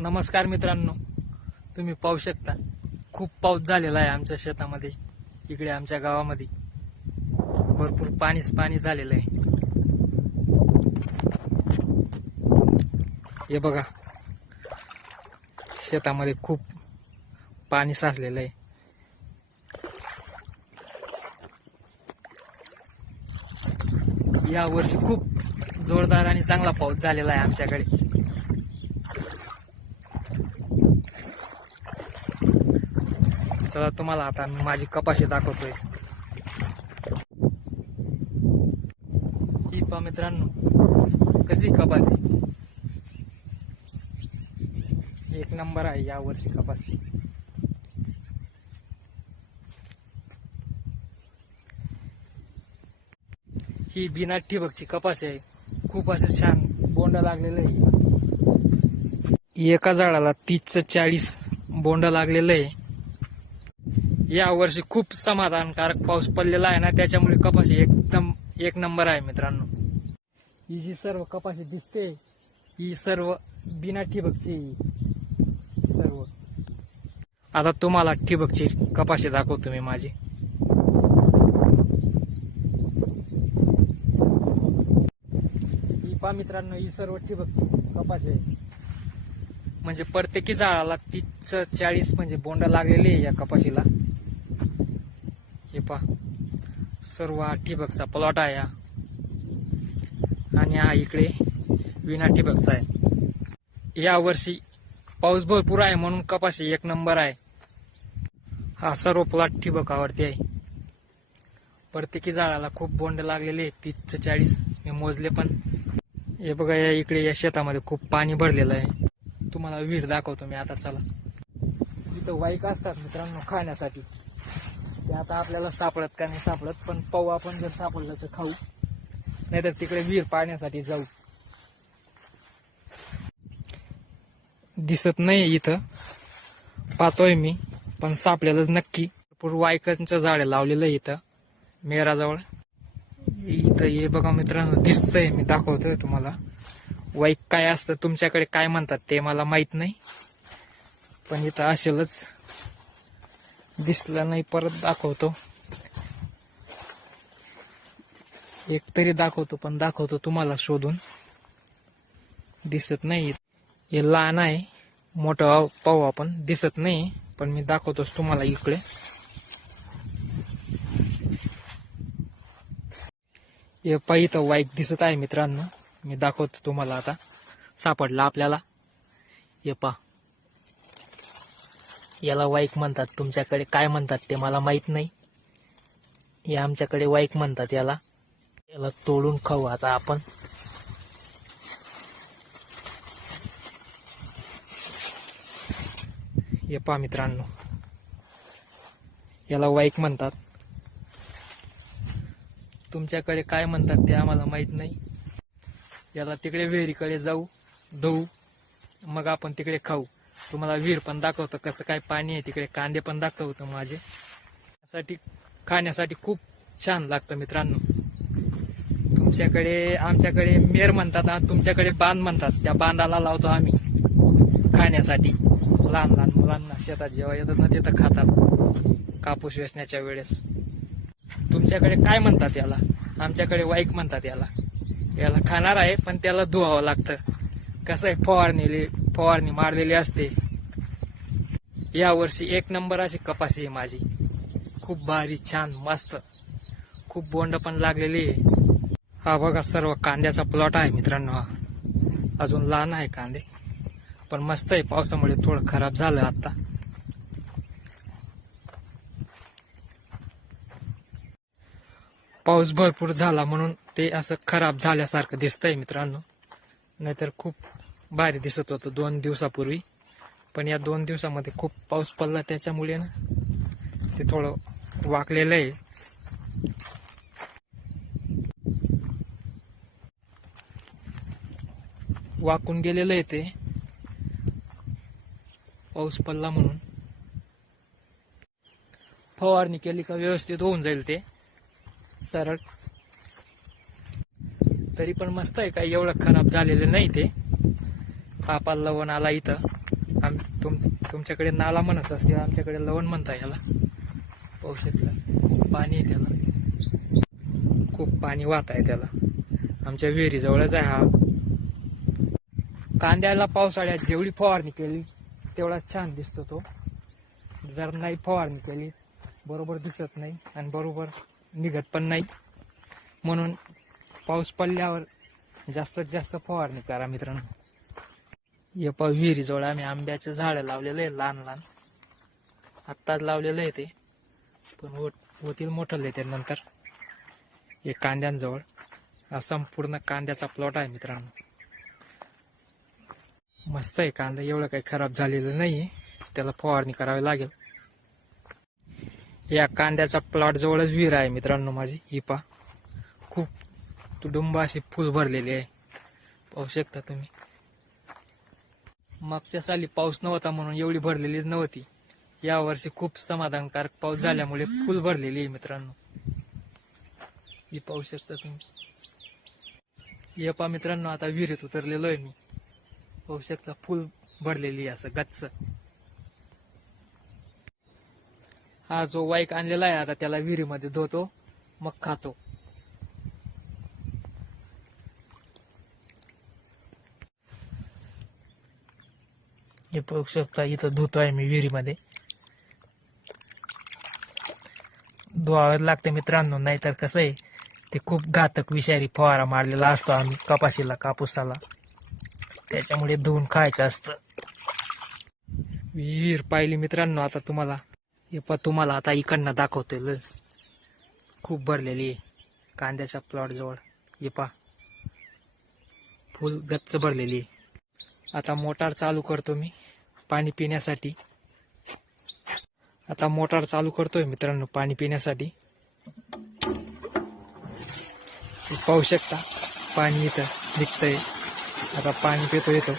नमस्कार मित्रांनो. तुम्ही पाहू शकता खूप पाऊस झालेला आहे आमच्या शेतामध्ये इकडे आमच्या गावामध्ये. भरपूर पाणीच पाणी झालेलं आहे. हे बघा शेतामध्ये खूप पाणी साचलेलं आहे. या वर्षी खूप जोरदार आणि चांगला पाऊस झालेला आहे आमच्याकडे. चला तुम्हाला आता मी माझी कपाशी दाखवतोय. ही पा मित्रांनो कशी कपाशी? एक नंबर आहे या वर्षी कपाशी. ही बिना ठिबकची कपाशी आहे. खूप असं छान बोंड लागलेलं आहे. एका झाडाला तीसचं चाळीस बोंड लागलेलं आहे. या वर्षी खूप समाधानकारक पाऊस पडलेला आहे ना त्याच्यामुळे कपाशी एकदम एक नंबर आहे मित्रांनो. ही जी सर्व कपाशी दिसते ही सर्व बिना ठिबकची सर्व. आता तुम्हाला ठिबकची कपाशी दाखवतो मी माझी. ही पा मित्रांनो ही सर्व ठिबकची कपाशी आहे. म्हणजे प्रत्येकी झाडाला तीस चाळीस म्हणजे बोंड लागलेली आहे या कपाशीला. पा. सर्व हा ठिबकचा प्लॉट आहे हा. आणि हा इकडे विना ठिबकचा आहे. या वर्षी पाऊस भरपूर आहे म्हणून कपाशी एक नंबर आहे. हा सर्व प्लॉट ठिबक आवडते आहे. प्रत्येकी झाडाला खूप बोंड लागलेले आहे तीस चाळीस. मी मोजले पण. हे बघा या इकडे या शेतामध्ये खूप पाणी भरलेलं आहे. तुम्हाला विहीर दाखवतो मी आता चला. इथं वाईक असतात मित्रांनो खाण्यासाठी. ते आता आपल्याला सापडत का नाही सापडत पण पाहू आपण जर सापडलं तर खाऊ. नाहीतर तिकडे विहीर पाण्यासाठी जाऊ. दिसत नाही इथं. पाहतोय मी पण सापडेलच नक्की. भरपूर वायकांचं झाडे लावलेलं आहे इथं मेराजवळ. इथं हे बघा मित्रांनो दिसतंय मी दाखवतोय तुम्हाला. वाईक काय असतं तुमच्याकडे काय म्हणतात ते मला माहीत नाही. पण इथं असेलच. दिसलं नाही परत दाखवतो. एक तरी दाखवतो पण दाखवतो तुम्हाला शोधून. दिसत नाही. हे लहान आहे मोठं पाहू आपण. दिसत नाही पण मी दाखवतोच तुम्हाला इकडे. हे पाहिजे तर वाईक दिसत आहे मित्रांनो. मी दाखवतो तुम्हाला आता. सापडला आपल्याला. हे पा याला वाईक म्हणतात. तुमच्याकडे काय म्हणतात ते मला माहीत नाही. हे आमच्याकडे वाईक म्हणतात याला. याला तोडून खाऊ आता आपण. हे पा मित्रांनो. याला वाईक म्हणतात. तुमच्याकडे काय म्हणतात ते आम्हाला माहीत नाही. याला तिकडे विहिरीकडे जाऊ धुऊ मग आपण तिकडे खाऊ. तुम्हाला विहीर पण दाखवतो कसं काय पाणी आहे तिकडे कांदे पण दाखवतो माझे. साठी खाण्यासाठी खूप छान लागतं मित्रांनो. तुमच्याकडे आमच्याकडे मेर म्हणतात आणि तुमच्याकडे बांध म्हणतात. त्या बांधाला लावतो आम्ही. खाण्यासाठी. लहान लहान मुलांना शेतात जेव्हा येतात ना तिथं खातात. कापूस वेचण्याच्या वेळेस. तुमच्याकडे काय म्हणतात याला? आमच्याकडे वाईक म्हणतात याला. याला खाणार आहे पण त्याला धुवावं लागतं. कसं आहे फवारणी फवारणी मारलेली असते. यावर्षी एक नंबर अशी कपाशी आहे माझी. खूप भारी छान मस्त. खूप बोंड पण लागलेली आहे. हा बघा सर्व कांद्याचा प्लॉट आहे मित्रांनो हा. अजून लहान आहे कांदे. पण मस्त आहे पावसामुळे थोडं खराब झालं आता. पाऊस भरपूर झाला म्हणून ते असं खराब झाल्यासारखं दिसतंय मित्रांनो. नाहीतर खूप भारी दिसत होतं दोन दिवसापूर्वी. पण या दोन दिवसामध्ये खूप पाऊस पडला त्याच्यामुळे ना ते थोडं वाकलेलं आहे. वाकून गेलेलं आहे ते. पाऊस पडला म्हणून. फवारणी केली का व्यवस्थित होऊन जाईल ते. सरळ. तरी पण मस्त आहे काय एवढं खराब झालेलं नाही ते. पापाला लवण आला इथं. आम तुम तुमच्याकडे नाला म्हणत असतील आमच्याकडे लवण म्हणता याला. पाहू शकता खूप पाणी आहे त्याला. खूप पाणी वाहत आहे त्याला. आमच्या विहिरीजवळच आहे हा. कांद्याला पावसाळ्यात जेवढी फवारणी केली तेवढा छान दिसतो तो. जर नाही फवारणी केली बरोबर दिसत नाही आणि बरोबर निघत पण नाही. म्हणून पाऊस पडल्यावर जास्तीत जास्त फवारणी करा मित्रांनो. हे पा विहिरीजवळ आम्ही आंब्याचं झाडं लावलेलं आहे लहान लहान. आत्ताच लावलेलं आहे ते. पण होत होतील मोठं ते नंतर. हे कांद्यांजवळ. हा संपूर्ण कांद्याचा प्लॉट आहे मित्रांनो. मस्त आहे कांदा. एवढं काही खराब झालेलं नाही त्याला फवारणी करावी लागेल. या कांद्याचा प्लॉट जवळच विहीर आहे मित्रांनो माझी ही पा खूप तुडुंब अशी फुल भरलेली आहे. पाहू शकता तुम्ही. मागच्या साली पाऊस नव्हता म्हणून एवढी भरलेलीच नव्हती. या वर्षी खूप समाधानकारक पाऊस झाल्यामुळे फुल भरलेली आहे मित्रांनो. ही पाहू शकता तुम्ही. यपा पा मित्रांनो आता विहिरीत उतरलेलो आहे मी. पाहू शकता फुल भरलेली आहे असं गच्च. हा जो वाईक आणलेला आहे आता त्याला विहिरीमध्ये धुतो मग खातो. हे पाहू शकता इथं धुतो आहे मी विहिरीमध्ये. धुवावं लागतं मित्रांनो नाहीतर कसं आहे ते खूप घातक विषारी फवारा मारलेला असतो आम्ही कपाशीला कापूसाला. त्याच्यामुळे धुवून खायचं असतं. विहीर पाहिली मित्रांनो आता तुम्हाला. हे पण तुम्हाला आता इकडनं दाखवतो ल खूप भरलेली आहे कांद्याच्या प्लॉट जवळ. हे पा फुल गच्च भरलेली आहे. आता मोटार चालू करतो मी. पाणी पिण्यासाठी. आता मोटार चालू करतोय मित्रांनो पाणी पिण्यासाठी. पाहू शकता पाणी इथं निघतंय. आता पाणी पितो येतो